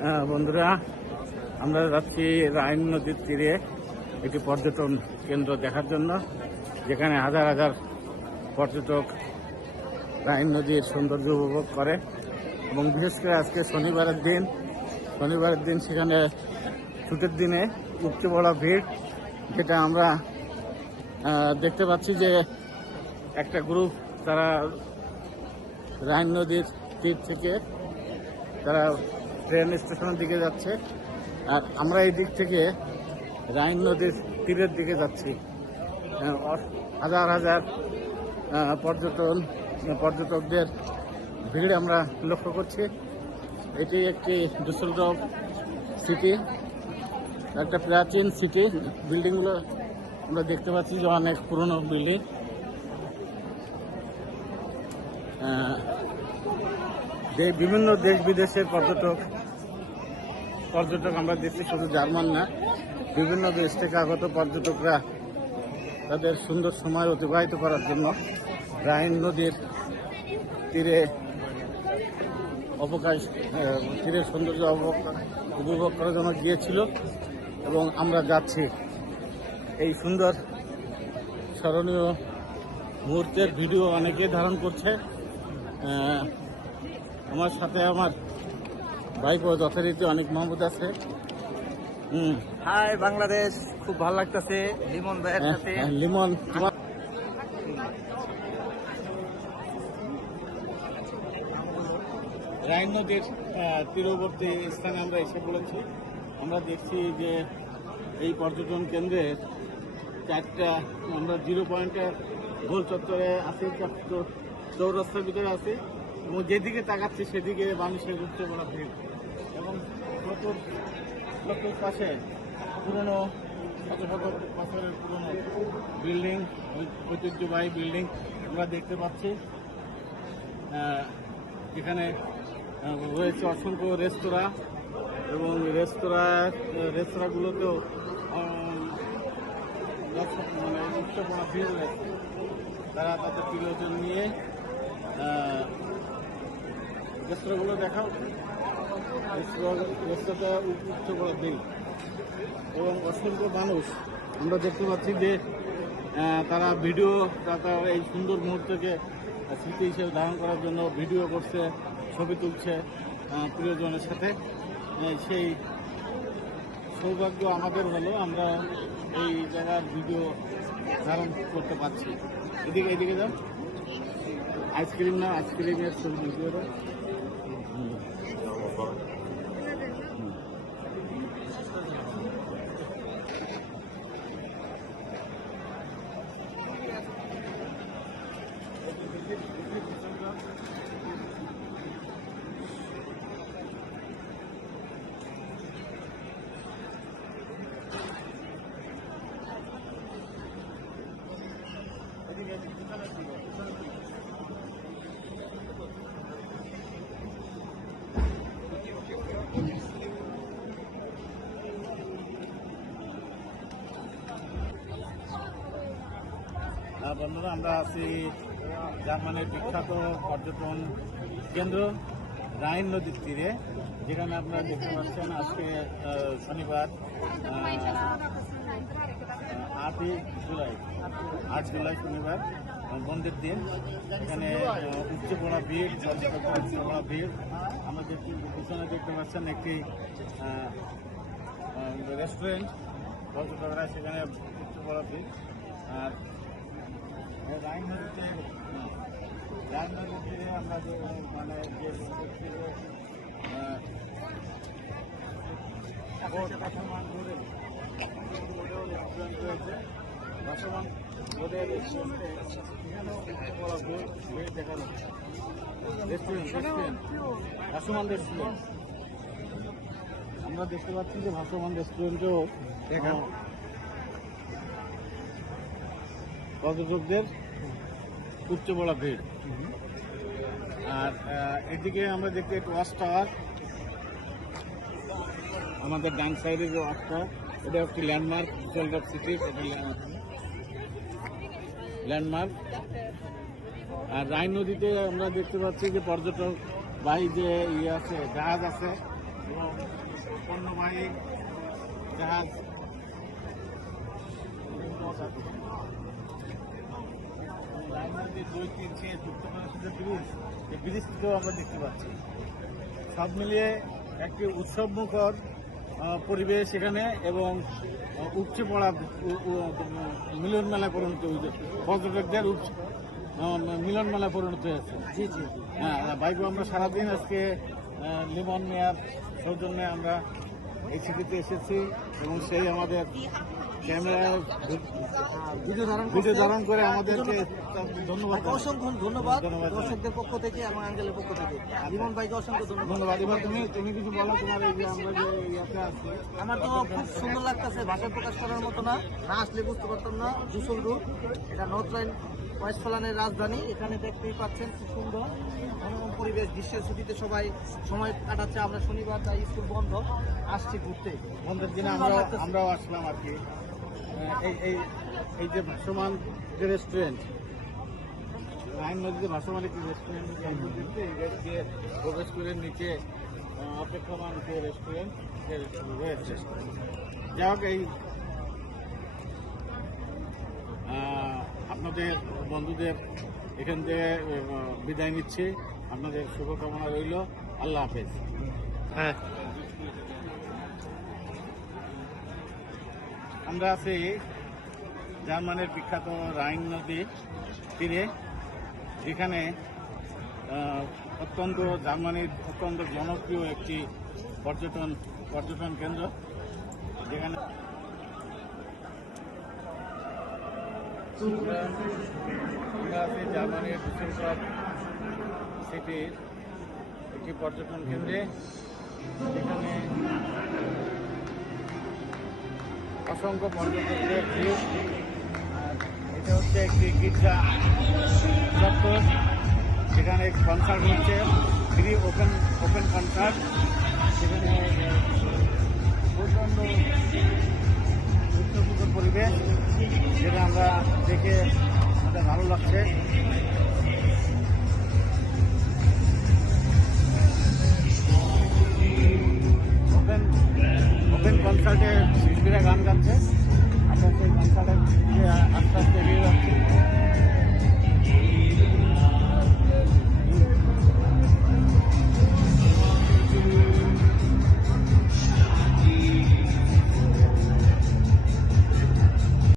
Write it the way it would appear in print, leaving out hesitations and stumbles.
বন্ধুরা, আমরা যাচ্ছি রাইন নদীর তীরে একটি পর্যটন কেন্দ্র দেখার জন্য, যেখানে হাজার হাজার পর্যটক রাইন নদীর সৌন্দর্য উপভোগ করে। এবং বিশেষ করে আজকে শনিবারের দিন সেখানে ছুটির দিনে উপচে পড়া ভিড়, যেটা আমরা দেখতে পাচ্ছি যে একটা গ্রুপ তারা রাইন নদীর তীর থেকে তারা ট্রেন স্টেশনের দিকে যাচ্ছে, আর আমরা এই দিক থেকে রাইন নদীর তীরের দিকে যাচ্ছি। হাজার হাজার পর্যটকদের ভিড় আমরা লক্ষ্য করছি। এটি একটি ডুসেলডর্ফ সিটি, একটা প্রাচীন সিটি। বিল্ডিংগুলো আমরা দেখতে পাচ্ছি যে অনেক পুরনো বিল্ডিং। বিভিন্ন দেশ বিদেশের পর্যটক আমরা দেখছি, শুধু জার্মান না, বিভিন্ন দেশ থেকে আগত পর্যটকরা তাদের সুন্দর সময় অতিবাহিত করার জন্য রাইন নদীর তীরের সৌন্দর্য উপভোগ করার জন্য গিয়েছিল। এবং আমরা যাচ্ছি এই সুন্দর স্মরণীয় মুহূর্তের ভিডিও অনেকে ধারণ করছে। আমার সাথে আমার বাইক ও যথারীতি অনেক মাহমুদ আছে। হাই বাংলাদেশ, খুব ভালো লাগতেছে লিমন ভাইয়ের সাথে। লিমন, রাইন নদীর তীরবর্তী স্থানে আমরা এসে পড়েছি। আমরা দেখছি যে এই পর্যটন কেন্দ্রের চারটা আমরা 0 পয়েন্টে গোল চত্বরে আছি, চৌরাস্তার ভিতরে আছি, এবং যেদিকে তাকাচ্ছি সেদিকে মানুষের উঠতে পড়া ভিড়। এবং পাশে পুরনো শত বছরের পুরনো বিল্ডিং, ঐতিহ্যবাহী বিল্ডিং আমরা দেখতে পাচ্ছি। এখানে রয়েছে অসংখ্য রেস্তোরাঁ, এবং রেস্তোরাঁগুলোতেও মানে উচ্চপড়া ভিড় রয়েছে। তারা তাদের প্রিয়জন নিয়ে রেস্তোরাঁগুলো দেখাও। রেস্তোরাঁটা উচ্চপড়া ভিড় এবং অসংখ্য মানুষ আমরা দেখতে পাচ্ছি যে তারা এই সুন্দর মুহূর্তকে স্মৃতি হিসেবে ধারণ করার জন্য ভিডিও করছে, ছবি তুলছে প্রিয়জনের সাথে। সেই সৌভাগ্য আমাদের হলো, আমরা এই জায়গার ভিডিও ধারণ করতে পারছি। এদিকে যাও, আইসক্রিমের ছবি ভিডিও দাও। বন্ধুরা, আমরা আছি জার্মানির বিখ্যাত পর্যটন কেন্দ্র রাইন নদীর তীরে, যেখানে আপনারা দেখতে পাচ্ছেন আজকে শনিবার 8 জুলাই শনিবার, বন্ধের দিন। এখানে উচ্চপড়া ভিড়, উচ্চপড়া ভিড়। আমরা পিছনে দেখতে পাচ্ছেন একটি রেস্টুরেন্ট, পর্যটকরা সেখানে উচ্চপড়া ভিড়। আর রাইন নদীতে আমরা যে মানে যে ভাসমান রোডে রয়েছে, ভাসমান রোডের সেখানেও বড় ভিড় দেখা যাচ্ছে। রেস্টুরেন্ট ভাসমান রেস্টুরেন্ট আমরা দেখতে পাচ্ছি যে ভাসমান রেস্টুরেন্টেও পর্যটকদের উচ্চ বড় ভিড়। আর এদিকে আমরা দেখতে একটু ওয়াচ টাওয়ার, আমাদের ডান সাইডে যে ওয়াচ টাওয়ার, এটা একটি ল্যান্ডমার্ক, ডুসেলডর্ফ সিটির ল্যান্ডমার্ক। আর রাইন নদীতে আমরা দেখতে পাচ্ছি যে পর্যটক বাহী যে আছে, জাহাজ আছে, এবং পণ্যবাহী জাহাজ রাইন নদীর 2-3 সে যুক্ত করার সাথে ব্রিজ, এই ব্রিজটিও আমরা দেখতে পাচ্ছি। সব মিলিয়ে একটি উৎসবমুখর পরিবেশ এখানে, এবং উপচে পড়া মিলন মেলায় পরিণত হয়েছে, পর্যটকদের মিলন মেলায় পরিণত হয়েছে। জি জি হ্যাঁ ভাইবো, আমরা সারাদিন আজকে লিমন মেয়ার সৌজন্যে আমরা এই সিটিতে এসেছি, এবং সেই আমাদের ক্যামেরায় ভিডিও ধারণ করে আমাদেরকে ধন্যবাদ। অসংখ্য ধন্যবাদ ধন্যবাদ। দর্শকদের পক্ষ থেকে এবং আঙ্কেলের পক্ষ থেকে লিমন ভাইকে অসংখ্য ধন্যবাদ। ধন্যবাদ। এবার তুমি কিছু বলো, তোমার এই যে আমরা যে ইয়াতে আছি। আমার তো খুব সুন্দর লাগতেছে, ভাষায় প্রকাশ করার মতো না, না আসলে বুঝতে পারতাম না। জুসুল রুট, এটা নর্থ লাইন ওয়েস্টফালানের রাজধানী। এখানে দেখতেই পাচ্ছেন খুব সুন্দর মনোরম পরিবেশ, গ্রীষ্মের ছুটিতে সবাই সময় কাটাচ্ছে। আমরা শনিবার তাই স্কুল বন্ধ, আসছি ঘুরতে। বন্ধের দিনে আমরাও আসলাম আর কি। এই যে ভাসমান যে রেস্টুরেন্ট, রাইন নদীতে ভাসমান একটি রেস্টুরেন্ট দেখতে, এই গেট দিয়ে প্রবেশ করে নিচে অপেক্ষমান যে রেস্টুরেন্ট রয়েছে। যাই হোক, এই আপনাদের বন্ধুদের এখান থেকে বিদায় নিচ্ছি। আপনাদের শুভকামনা রইল। আল্লাহ হাফেজ। হ্যাঁ, আমরা আছি জার্মানির বিখ্যাত রাইন নদী তীরে, যেখানে জার্মানির অত্যন্ত জনপ্রিয় একটি পর্যটন কেন্দ্র, যেখানে আমরা আছি জার্মানির ডুসেলডর্ফ সিটির একটি পর্যটন কেন্দ্রে, যেখানে অসংখ্য পর্যটকদের ভিড়। আর এটা হচ্ছে একটি গির্জা চত্বর, সেখানে কনসার্ট হচ্ছে, ফ্রি ওপেন কনসার্ট। সেখানে প্রচণ্ড উৎসবমুখর পরিবেশ, যেটা আমরা দেখে আমাদের ভালো লাগছে।